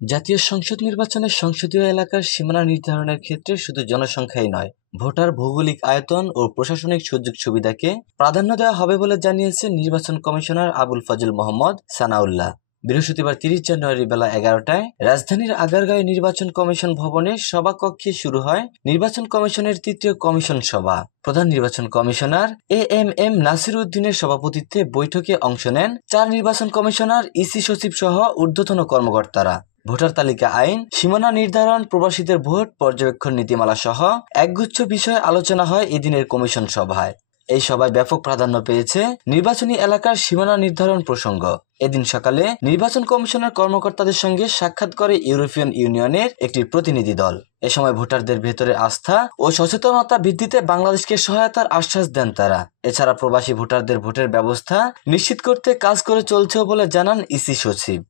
জাতীয় সংসদ নির্বাচনে সংসদীয় এলাকার সীমানা নির্ধারণের ক্ষেত্রে শুধু জনসংখ্যাই নয়, ভোটার ভৌগোলিক আয়তন ও প্রশাসনিক সুযোগ সুবিধাকে প্রাধান্য দেওয়া হবে বলে জানিয়েছে নির্বাচন কমিশনার আবুল ফাজল মোহাম্মদ সানাউল্লাহ। বৃহস্পতিবার 30 জানুয়ারি বেলা 11টায় রাজধানীর আগারগাঁওয়ে নির্বাচন কমিশন ভবনে সভাকক্ষে শুরু হয় নির্বাচন কমিশনের তৃতীয় কমিশন সভা। প্রধান নির্বাচন কমিশনার এএমএম নাসির উদ্দিনের সভাপতিত্বে বৈঠকে অংশ নেন 4 নির্বাচন কমিশনার, ইসি সচিব সহ ঊর্ধ্বতন কর্মকর্তারা। ভোটার তালিকা আইন, সীমানা নির্ধারণ, প্রবাসীদের ভোট পর্যবেক্ষণ নীতিমালা সহ একগুচ্ছ বিষয়ে আলোচনা হয় এদিনের কমিশন সভায়। এই সভায় ব্যাপক প্রাধান্য পেয়েছে নির্বাচনী এলাকার সীমানা নির্ধারণ প্রসঙ্গ। এদিন সকালে নির্বাচন কমিশনের কর্মকর্তাদের সঙ্গে সাক্ষাৎ করে ইউরোপিয়ান ইউনিয়নের একটি প্রতিনিধি দল। এ সময় ভোটারদের ভেতরে আস্থা ও সচেতনতা বৃদ্ধিতে বাংলাদেশকে সহায়তার আশ্বাস দেন তারা। এছাড়া প্রবাসী ভোটারদের ভোটের ব্যবস্থা নিশ্চিত করতে কাজ করে চলছেও বলে জানান ইসি সচিব।